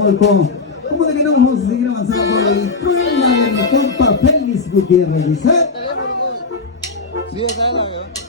¿Cómo de que no vamos a seguir avanzando por el trueno de mi compa Félix Gutiérrez? Dice. Sí, esa es la veo.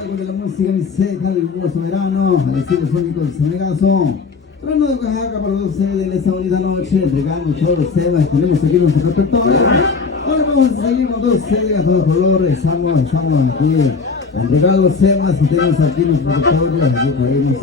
algo de la música seca del mundo soberano, al estilo sónico del Senegazo. Tratando de Oaxaca para ustedes en esta bonita noche, entregando todos los temas que tenemos aquí en nuestro repertorio. Ahora vamos a seguir con todos ustedes a todo color. Estamos aquí a entregar los temas que tenemos aquí en nuestro repertorio. Aquí podemos